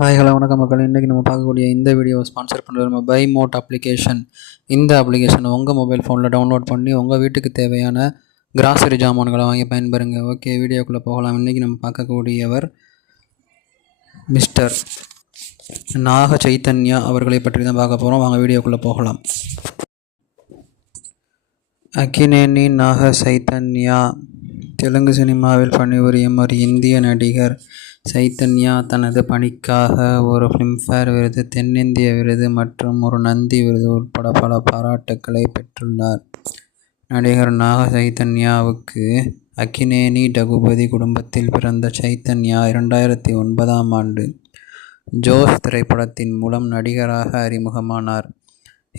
Hi hello வணக்கம் மக்கள். இன்றைக்கி நம்ம பார்க்கக்கூடிய இந்த வீடியோவை ஸ்பான்சர் பண்ணுறது நம்ம பை மோட் அப்ளிகேஷன். இந்த அப்ளிகேஷனை உங்கள் மொபைல் ஃபோனில் டவுன்லோட் பண்ணி உங்கள் வீட்டுக்கு தேவையான கிராசரி ஜாமான்களை வாங்கி பயன்பெறுங்க. ஓகே, வீடியோக்குள்ளே போகலாம். இன்றைக்கி நம்ம பார்க்கக்கூடியவர் மிஸ்டர் நாக சைத்தன்யா அவர்களை பற்றி தான் பார்க்க போகிறோம். வாங்க வீடியோக்குள்ளே போகலாம். அக்கினேனி நாக சைத்தன்யா தெலுங்கு சினிமாவில் பணிபுரியும் ஒரு இந்திய நடிகர். சைத்தன்யா தனது பணிக்காக ஒரு ஃபிலிம்ஃபேர் விருது, தென்னிந்திய விருது மற்றும் ஒரு நந்தி விருது உட்பட பல பாராட்டுக்களை பெற்றுள்ளார். நடிகர் நாக சைத்தன்யாவுக்கு அக்கினேனி ரகுபதி குடும்பத்தில் பிறந்த சைத்தன்யா 2009ஆம் ஆண்டு ஜோஸ் திரைப்படத்தின் மூலம் நடிகராக அறிமுகமானார்.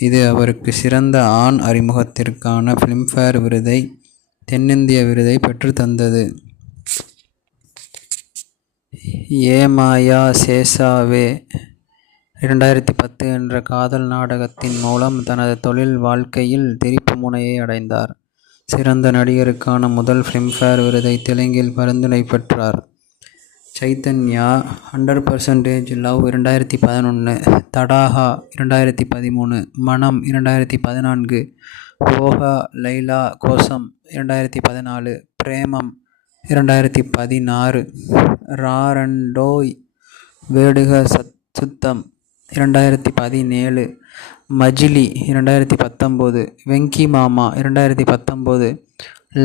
இது அவருக்கு சிறந்த ஆண் அறிமுகத்திற்கான ஃபிலிம்ஃபேர் விருதை, தென்னிந்திய விருதை பெற்றுத்தந்தது. ஏ மாயா சேசாவே 2010 என்ற காதல் நாடகத்தின் மூலம் தனது தொழில் வாழ்க்கையில் திருப்பு முனையை அடைந்தார். சிறந்த நடிகருக்கான முதல் ஃபிலிம்ஃபேர் விருதை தெலுங்கில் பரிந்துரை பெற்றார். சைத்தன்யா 100% லவ் 2011, தடாகா 2013, மனம் 2014, ஓஹா லைலா கோசம் 2014, பிரேமம் 2016, ராரண்டோய் வேடுக சுத்தம் 2017, மஜிலி 2019, வெங்கி மாமா 2019,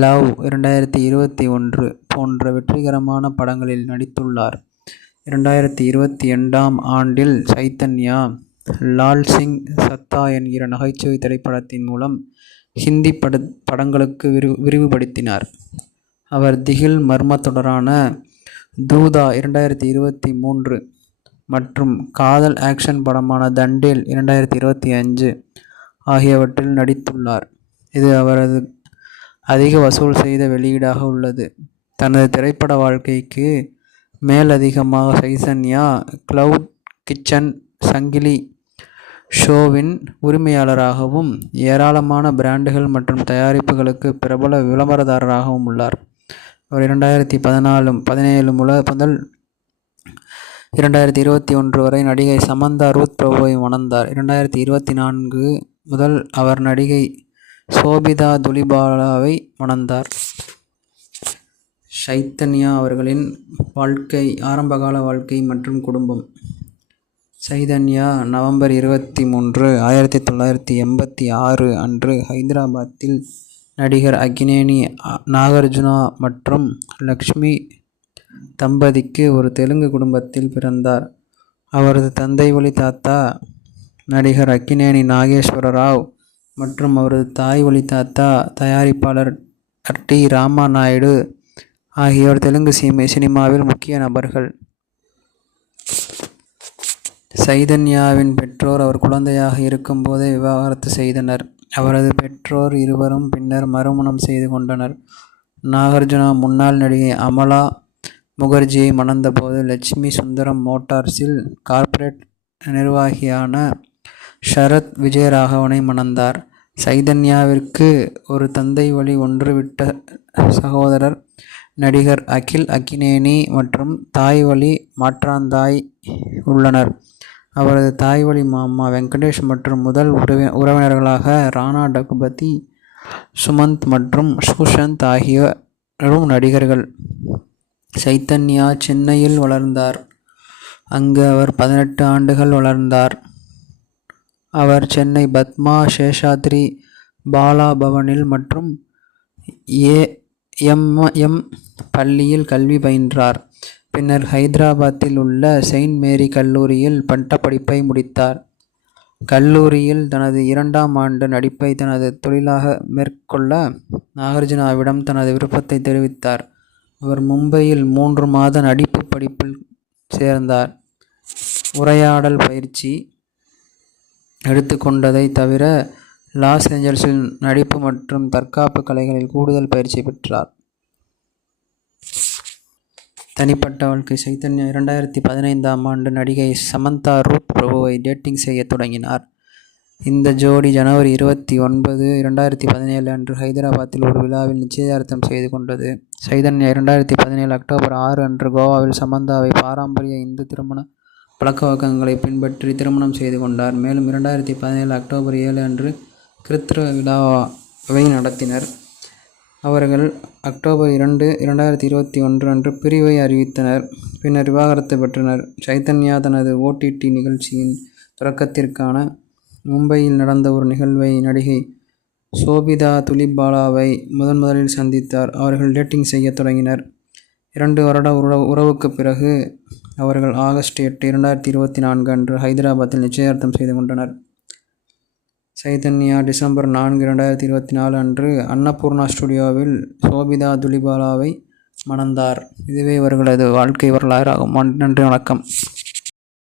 லவ் 2021 போன்ற வெற்றிகரமான படங்களில் நடித்துள்ளார். 2022ஆம் ஆண்டில் சைத்தன்யா லால் சிங் சத்தா என்கிற நகைச்சுவை திரைப்படத்தின் மூலம் ஹிந்தி படங்களுக்கு விரிவுபடுத்தினார். அவர் திகில் மர்ம தொடரான தூதா 2023 மற்றும் காதல் ஆக்ஷன் படமான தண்டேல் 2025 ஆகியவற்றில் நடித்துள்ளார். இது அவரது அதிக வசூல் செய்த வெளியீடாக உள்ளது. தனது திரைப்பட வாழ்க்கைக்கு மேலதிகமாக சைத்தன்யா கிளவுட் கிச்சன் சங்கிலி ஷோவின் உரிமையாளராகவும் ஏராளமான பிராண்டுகள் மற்றும் தயாரிப்புகளுக்கு பிரபல விளம்பரதாரராகவும் உள்ளார். அவர் 2017 முதல் 2021 வரை நடிகை சமந்தா ரூத் பிரபுவை மணந்தார். 2024 முதல் அவர் நடிகை சோபிதா துலிபாலாவை மணந்தார். சைத்தன்யா அவர்களின் ஆரம்பகால வாழ்க்கை மற்றும் குடும்பம். சைதன்யா நவம்பர் 23, 1986 அன்று ஹைதராபாத்தில் நடிகர் அக்கினேனி நாகார்ஜுனா மற்றும் லக்ஷ்மி தம்பதிக்கு ஒரு தெலுங்கு குடும்பத்தில் பிறந்தார். அவரது தந்தை வழி தாத்தா நடிகர் அக்கினேனி நாகேஸ்வர ராவ் மற்றும் அவரது தாய் வழி தாத்தா தயாரிப்பாளர் டி ராமா நாயுடு ஆகியோர் தெலுங்கு சினிமாவில் முக்கிய நபர்கள். சைதன்யாவின் பெற்றோர் அவர் குழந்தையாக இருக்கும் போதே விவாகரத்து செய்தனர். அவரது பெற்றோர் இருவரும் பின்னர் மறுமணம் செய்து கொண்டனர். நாகார்ஜுனா முன்னாள் நடிகை அமலா முகர்ஜியை மணந்தபோது லட்சுமி சுந்தரம் மோட்டார்ஸில் கார்ப்பரேட் நிர்வாகியான ஷரத் விஜயராகவனை மணந்தார். சைதன்யாவிற்கு ஒரு தந்தை வழி ஒன்றுவிட்ட சகோதரர் நடிகர் அகில் அக்கினேனி மற்றும் தாய் வழி மாற்றாந்தாய் உள்ளனர். அவரது தாய் வழி மாமா வெங்கடேஷ் மற்றும் முதல் உறவினர்களாக ராணா டகுபதி, சுமந்த் மற்றும் சுஷாந்த் ஆகியோரும் நடிகர்கள். சைத்தன்யா சென்னையில் வளர்ந்தார். அங்கு அவர் 18 ஆண்டுகள் வளர்ந்தார். அவர் சென்னை பத்மா சேஷாத்ரி பாலா பவனில் மற்றும் ஏ.எம்.எம் பள்ளியில் கல்வி பயின்றார். பின்னர் ஹைதராபாத்தில் உள்ள செயின்ட் மேரி கல்லூரியில் பட்டப்படிப்பை முடித்தார். கல்லூரியில் தனது 2ஆம் ஆண்டு நடிப்பை தனது தொழிலாக மேற்கொள்ள நாகார்ஜுனாவிடம் தனது விருப்பத்தை தெரிவித்தார். அவர் மும்பையில் 3 மாத நடிப்பு படிப்பில் சேர்ந்தார். உரையாடல் பயிற்சி எடுத்துக்கொண்டதை தவிர லாஸ் ஏஞ்சல்ஸில் நடிப்பு மற்றும் தற்காப்பு கலைகளில் கூடுதல் பயிற்சி பெற்றார். தனிப்பட்ட வாழ்க்கை. சைத்தன்யா 2015ஆம் ஆண்டு நடிகை சமந்தா ரூத் பிரபுவை டேட்டிங் செய்ய தொடங்கினார். இந்த ஜோடி ஜனவரி 29, 2017 அன்று ஹைதராபாத்தில் ஒரு விழாவில் நிச்சயதார்த்தம் செய்து கொண்டது. சைதன்யா 2017 அக்டோபர் 6 அன்று கோவாவில் சமந்தாவை பாரம்பரிய இந்து திருமண பழக்கவழக்கங்களை பின்பற்றி திருமணம் செய்து கொண்டார். மேலும் 2017 அக்டோபர் 7 அன்று கிருத்திர விழாவை நடத்தினர். அவர்கள் அக்டோபர் 2, 2021 அன்று பிரிவை அறிவித்தனர். பின்னர் விவாகரத்து பெற்றனர். சைதன்யா தனது OTT நிகழ்ச்சியின் தொடக்கத்திற்கான மும்பையில் நடந்த ஒரு நிகழ்வை நடிகை சோபிதா துலிபாலாவை முதலில் சந்தித்தார். அவர்கள் டேட்டிங் செய்ய தொடங்கினர். 2 வருட உறவுக்கு பிறகு அவர்கள் ஆகஸ்ட் 8, 2024 அன்று ஹைதராபாத்தில் நிச்சயார்த்தம் செய்து கொண்டனர். சைதன்யா டிசம்பர் 4, 2024 அன்று அன்னபூர்ணா ஸ்டுடியோவில் சோபிதா துலிபாலாவை மணந்தார். இதுவே இவர்களது வாழ்க்கை வரலாறு ஆகும். நன்றி, வணக்கம்.